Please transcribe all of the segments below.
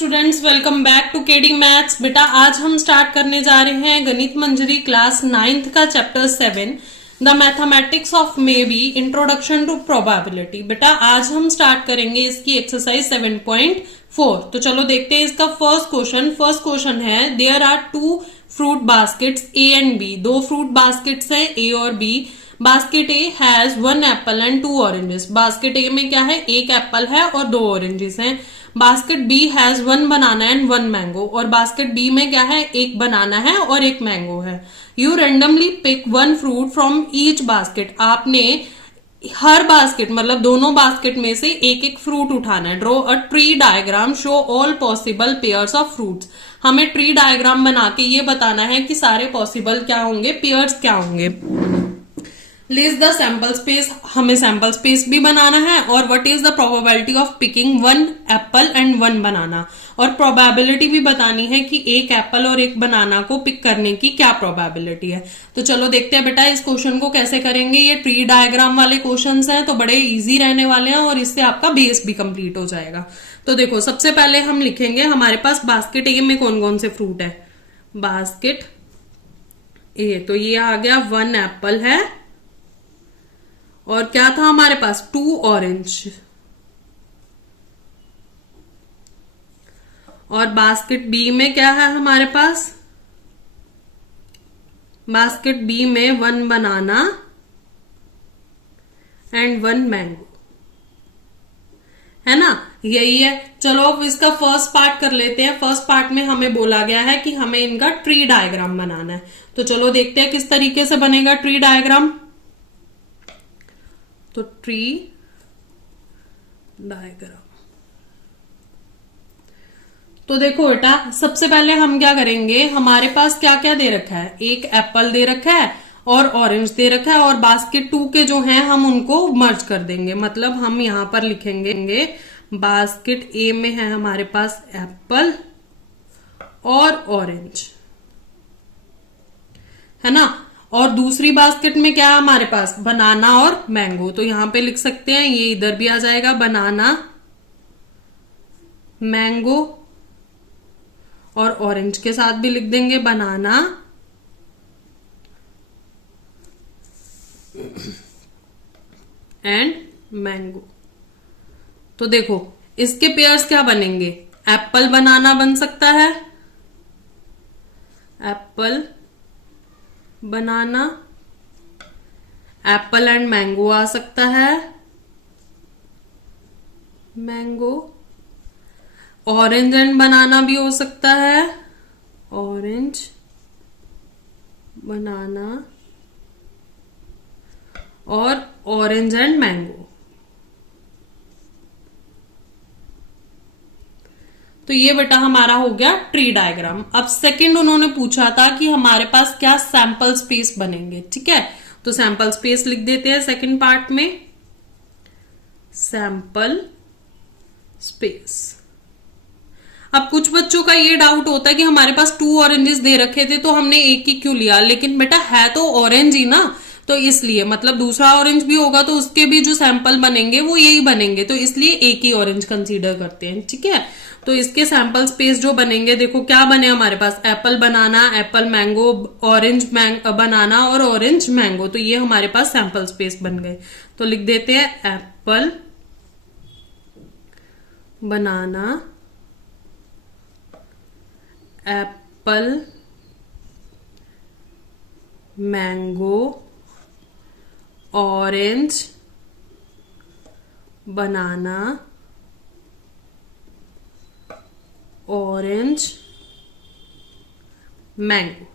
Students, welcome back to KD maths. बेटा आज हम स्टार्ट करने जा रहे हैं गणित मंजरी क्लास 9th का chapter 7 the mathematics of maybe introduction to probability. बेटा आज हम स्टार्ट करेंगे इसकी एक्सरसाइज 7.4। तो चलो देखते हैं इसका फर्स्ट क्वेश्चन है there are two fruit baskets A and B. दो फ्रूट बास्केट्स हैं ए और B. Basket A has 1 apple and 2 oranges. Basket A में क्या है, एक एप्पल है और 2 ऑरेंजेस हैं। Basket B has 1 banana and 1 mango. और बास्केट बी में क्या है, एक बनाना है और एक मैंगो है। You randomly pick 1 fruit from each basket. आपने हर बास्केट मतलब दोनों बास्केट में से एक एक फ्रूट उठाना है। Draw a tree diagram show all possible pairs of fruits. हमें ट्री डायग्राम बना के ये बताना है कि सारे पॉसिबल क्या होंगे, पेयर्स क्या होंगे। लिस्ट द सैंपल स्पेस, हमें सैंपल स्पेस भी बनाना है। और what is the probability of picking 1 apple and 1 बनाना। और प्रोबेबिलिटी भी बतानी है कि एक एप्पल और एक बनाना को पिक करने की क्या प्रोबेबिलिटी है। तो चलो देखते हैं बेटा इस क्वेश्चन को कैसे करेंगे। ये ट्री डायग्राम वाले क्वेश्चंस हैं तो बड़े इजी रहने वाले हैं और इससे आपका बेस भी कंप्लीट हो जाएगा। तो देखो सबसे पहले हम लिखेंगे हमारे पास बास्केट ए में कौन कौन से फ्रूट है। बास्केट ए, तो ये आ गया 1 एप्पल है और क्या था हमारे पास 2 ऑरेंज। और बास्केट बी में क्या है हमारे पास, बास्केट बी में 1 बनाना एंड 1 मैंगो है ना, यही है। चलो अब इसका फर्स्ट पार्ट कर लेते हैं। फर्स्ट पार्ट में हमें बोला गया है कि हमें इनका ट्री डायग्राम बनाना है। तो चलो देखते हैं किस तरीके से बनेगा ट्री डायग्राम। तो ट्री डायग्राम, तो देखो बेटा सबसे पहले हम क्या करेंगे, हमारे पास क्या क्या दे रखा है, एक एप्पल दे रखा है और ऑरेंज दे रखा है। और बास्केट 2 के जो हैं हम उनको मर्ज कर देंगे। मतलब हम यहां पर लिखेंगे बास्केट ए में है हमारे पास एप्पल और ऑरेंज, है ना। और दूसरी बास्केट में क्या है हमारे पास, बनाना और मैंगो। तो यहां पे लिख सकते हैं, ये इधर भी आ जाएगा बनाना मैंगो, और ऑरेंज के साथ भी लिख देंगे बनाना एंड मैंगो। तो देखो इसके पेयर्स क्या बनेंगे, एप्पल बनाना बन सकता है, apple banana, apple and mango आ सकता है, मैंगो। ऑरेंज एंड बनाना भी हो सकता है, ऑरेंज बनाना, और ऑरेंज एंड मैंगो। तो ये बेटा हमारा हो गया ट्री डायग्राम। अब सेकंड उन्होंने पूछा था कि हमारे पास क्या सैंपल स्पेस बनेंगे, ठीक है। तो सैंपल स्पेस लिख देते हैं सेकंड पार्ट में, सैंपल स्पेस। अब कुछ बच्चों का ये डाउट होता है कि हमारे पास 2 ऑरेंजेस दे रखे थे तो हमने एक ही क्यों लिया, लेकिन बेटा है तो ऑरेंज ही ना, तो इसलिए मतलब दूसरा ऑरेंज भी होगा तो उसके भी जो सैंपल बनेंगे वो यही बनेंगे, तो इसलिए एक ही ऑरेंज कंसीडर करते हैं, ठीक है। तो इसके सैंपल स्पेस जो बनेंगे, देखो क्या बने हमारे पास, apple banana, apple mango, orange banana और ऑरेंज मैंगो। तो ये हमारे पास सैंपल स्पेस बन गए। तो लिख देते हैं Apple banana, apple mango, orange बनाना, ऑरेंज मैंगो।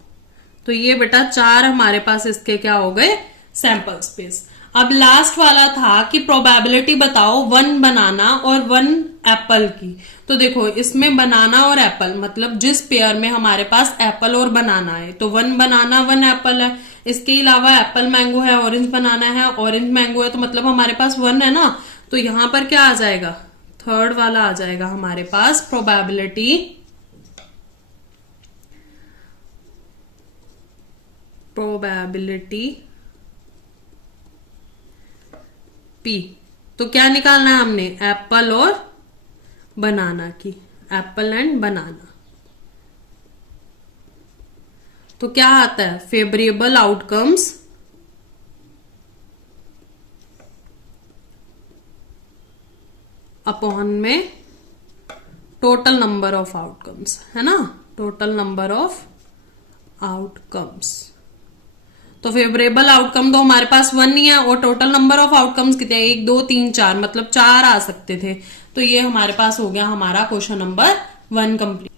तो ये बेटा 4 हमारे पास इसके क्या हो गए, सैंपल स्पेस। अब लास्ट वाला था कि प्रोबेबिलिटी बताओ 1 बनाना और 1 एप्पल की। तो देखो इसमें बनाना और एप्पल मतलब जिस पेयर में हमारे पास एप्पल और बनाना है तो 1 बनाना 1 एप्पल है। इसके अलावा एप्पल मैंगो है, ऑरेंज बनाना है, ऑरेंज मैंगो है, तो मतलब हमारे पास 1 है ना। तो यहां पर क्या आ जाएगा, थर्ड वाला आ जाएगा हमारे पास प्रोबेबिलिटी पी। तो क्या निकालना है हमने, एप्पल और बनाना की, एप्पल एंड बनाना। तो क्या आता है, फेवरेबल आउटकम्स अपॉन में टोटल नंबर ऑफ आउटकम्स, है ना, टोटल नंबर ऑफ आउटकम्स। तो फेवरेबल आउटकम तो हमारे पास 1 ही है और टोटल नंबर ऑफ आउटकम्स कितने हैं, 1 2 3 4, मतलब 4 आ सकते थे। तो ये हमारे पास हो गया हमारा क्वेश्चन नंबर 1 कंप्लीट।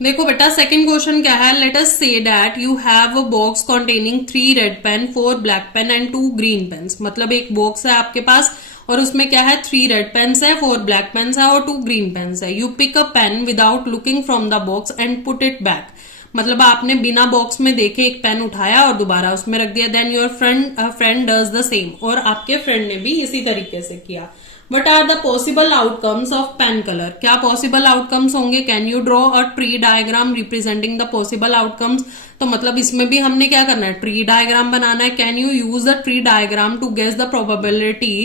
देखो बेटा सेकंड क्वेश्चन क्या है, let us say that you have a box containing 3 red pen, 4 black pen and 2 green pens. मतलब एक बॉक्स है आपके पास और उसमें क्या है, 3 रेड पेन्स है, 4 ब्लैक पेन्स है और 2 ग्रीन पेन्स है। You pick a pen without looking from the box and put it back. मतलब आपने बिना बॉक्स में देखे एक पेन उठाया और दोबारा उसमें रख दिया। Then your friend does the same, और आपके फ्रेंड ने भी इसी तरीके से किया। What are the possible outcomes of pen color? क्या possible outcomes होंगे? Can you draw a tree diagram representing the possible outcomes? तो मतलब इसमें भी हमने क्या करना है, tree diagram बनाना है। Can you use the tree diagram to guess the probability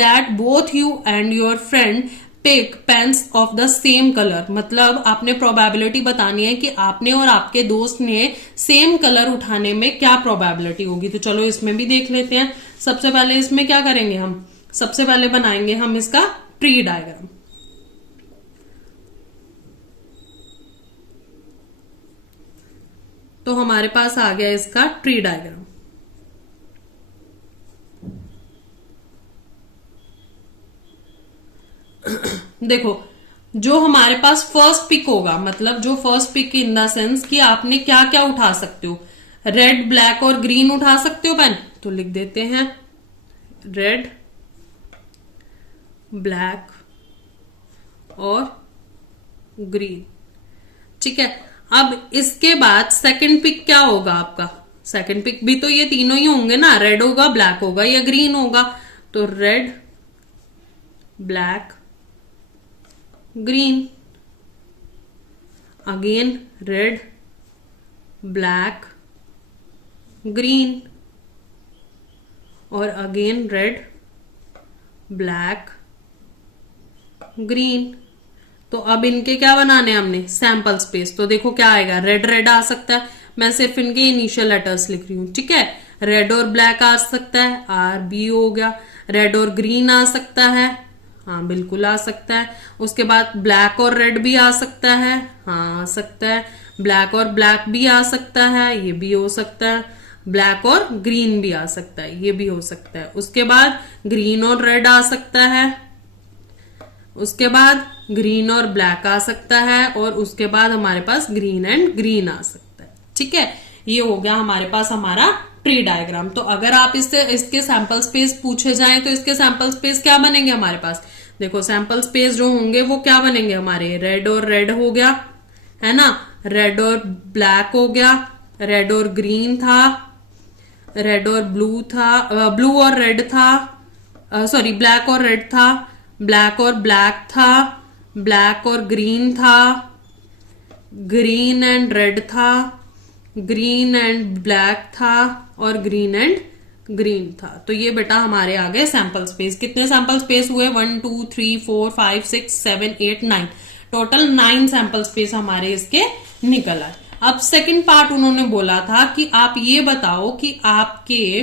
that both you and your friend pick pens of the same color? मतलब आपने probability बतानी है कि आपने और आपके दोस्त ने same color उठाने में क्या probability होगी। तो चलो इसमें भी देख लेते हैं। सबसे पहले इसमें क्या करेंगे, हम सबसे पहले बनाएंगे हम इसका ट्री डायग्राम। तो हमारे पास आ गया इसका ट्री डायग्राम। देखो जो हमारे पास फर्स्ट पिक होगा, मतलब जो first pick in the sense कि आपने क्या क्या उठा सकते हो, रेड ब्लैक और ग्रीन उठा सकते हो पेन। तो लिख देते हैं रेड ब्लैक और ग्रीन, ठीक है। अब इसके बाद सेकंड पिक क्या होगा आपका, सेकंड पिक भी तो ये तीनों ही होंगे ना, रेड होगा, ब्लैक होगा या ग्रीन होगा। तो red black green, again red black green और अगेन रेड ब्लैक ग्रीन। तो अब इनके क्या बनाने हैं हमने, सैंपल स्पेस। तो देखो क्या आएगा, रेड रेड आ सकता है, मैं सिर्फ इनके इनिशियल लेटर्स लिख रही हूं, ठीक है। रेड और ब्लैक आ सकता है, आर बी हो गया। रेड और ग्रीन आ सकता है, हाँ बिल्कुल आ सकता है। उसके बाद ब्लैक और रेड भी आ सकता है, हाँ आ सकता है। ब्लैक और ब्लैक भी आ सकता है, ये भी हो सकता है। ब्लैक और ग्रीन भी आ सकता है, ये भी हो सकता है। उसके बाद ग्रीन और रेड आ सकता है, उसके बाद ग्रीन और ब्लैक आ सकता है और उसके बाद हमारे पास ग्रीन एंड ग्रीन आ सकता है, ठीक है। ये हो गया हमारे पास हमारा ट्री डायग्राम। तो अगर आप इससे इसके सैंपल स्पेस पूछे जाएं तो इसके सैंपल स्पेस क्या बनेंगे हमारे पास, देखो सैंपल स्पेस जो होंगे वो क्या बनेंगे हमारे, रेड और रेड हो गया, है ना, रेड और ब्लैक हो गया, रेड और ग्रीन था, रेड और ब्लू था, ब्लू और रेड था, सॉरी ब्लैक और रेड था, ब्लैक और ब्लैक था, ब्लैक और ग्रीन था, ग्रीन एंड रेड था, ग्रीन एंड ब्लैक था और ग्रीन एंड ग्रीन था। तो ये बेटा हमारे आ गए सैंपल स्पेस। कितने सैंपल स्पेस हुए, 1 2 3 4 5 6 7 8 9, टोटल 9 सैंपल स्पेस हमारे इसके निकल आए। अब सेकंड पार्ट उन्होंने बोला था कि आप ये बताओ कि आपके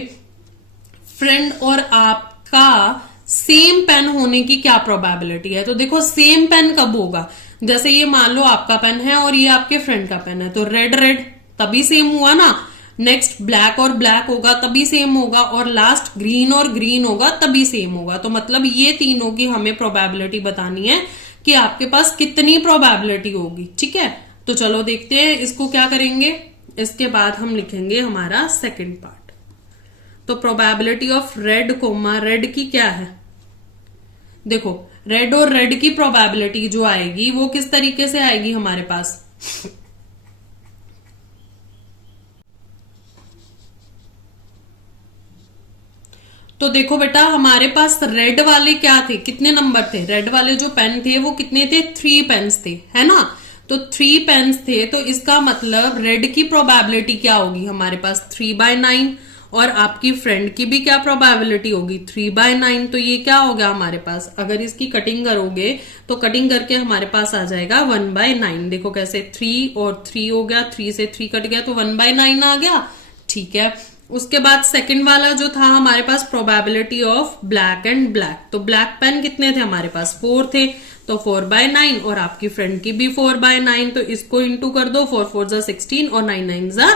फ्रेंड और आपका सेम पेन होने की क्या प्रोबेबिलिटी है। तो देखो सेम पेन कब होगा, जैसे ये मान लो आपका पेन है और ये आपके फ्रेंड का पेन है, तो रेड रेड तभी सेम हुआ ना। नेक्स्ट ब्लैक और ब्लैक होगा तभी सेम होगा, और लास्ट ग्रीन और ग्रीन होगा तभी सेम होगा। तो मतलब ये तीनों की हमें प्रोबेबिलिटी बतानी है कि आपके पास कितनी प्रोबेबिलिटी होगी, ठीक है। तो चलो देखते हैं इसको क्या करेंगे। इसके बाद हम लिखेंगे हमारा सेकंड पार्ट। तो probability of red comma red की क्या है, देखो रेड और रेड की प्रोबेबिलिटी जो आएगी वो किस तरीके से आएगी हमारे पास, तो देखो बेटा हमारे पास रेड वाले क्या थे, कितने नंबर थे, रेड वाले जो पेन थे वो कितने थे, 3 पेन्स थे, है ना। तो 3 पेन्स थे, तो इसका मतलब रेड की प्रोबेबिलिटी क्या होगी हमारे पास 3/9, और आपकी फ्रेंड की भी क्या प्रोबेबिलिटी होगी 3/9। तो ये क्या हो गया हमारे पास, अगर इसकी कटिंग करोगे तो कटिंग करके हमारे पास आ जाएगा 1/9। देखो कैसे 3 और 3 हो गया, 3 से 3 कट गया तो 1/9 आ गया। ठीक है, उसके बाद सेकंड वाला जो था हमारे पास probability of black and black. तो ब्लैक पेन कितने थे हमारे पास 4 थे, तो 4/9 और आपकी फ्रेंड की भी 4/9। तो इसको इंटू कर दो, 4 4 जा 16 और 9 9 जा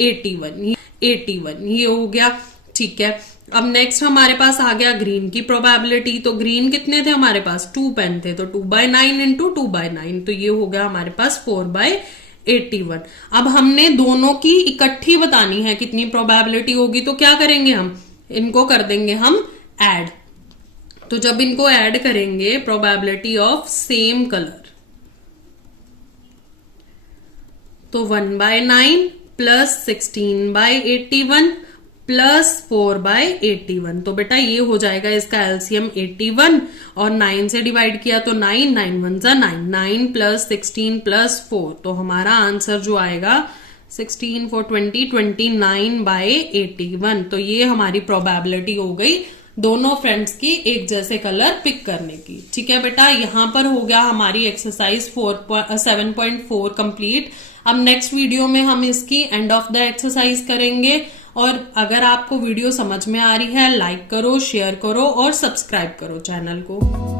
81। 81 ये हो गया। ठीक है, अब नेक्स्ट हमारे पास आ गया ग्रीन की प्रोबेबिलिटी। तो ग्रीन कितने थे हमारे पास 2 पेन थे, तो 2/9 इंटू 2/9 तो ये हो गया हमारे पास 4/81। अब हमने दोनों की इकट्ठी बतानी है कितनी प्रोबेबिलिटी होगी, तो क्या करेंगे हम इनको कर देंगे हम ऐड। तो जब इनको ऐड करेंगे प्रोबेबिलिटी ऑफ सेम कलर, तो 1/9 प्लस 16/81 प्लस 4/81। तो बेटा ये हो जाएगा इसका एलसीएम 81 और 9 से डिवाइड किया तो 9 9 1 जा 9 9 प्लस 16 प्लस 4। तो हमारा आंसर जो आएगा 16 4 20 29/81। तो ये हमारी प्रोबेबिलिटी हो गई दोनों फ्रेंड्स की एक जैसे कलर पिक करने की। ठीक है बेटा, यहां पर हो गया हमारी एक्सरसाइज 7.4 कंप्लीट। अब नेक्स्ट वीडियो में हम इसकी एंड ऑफ द एक्सरसाइज करेंगे। और अगर आपको वीडियो समझ में आ रही है लाइक करो, शेयर करो और सब्सक्राइब करो चैनल को।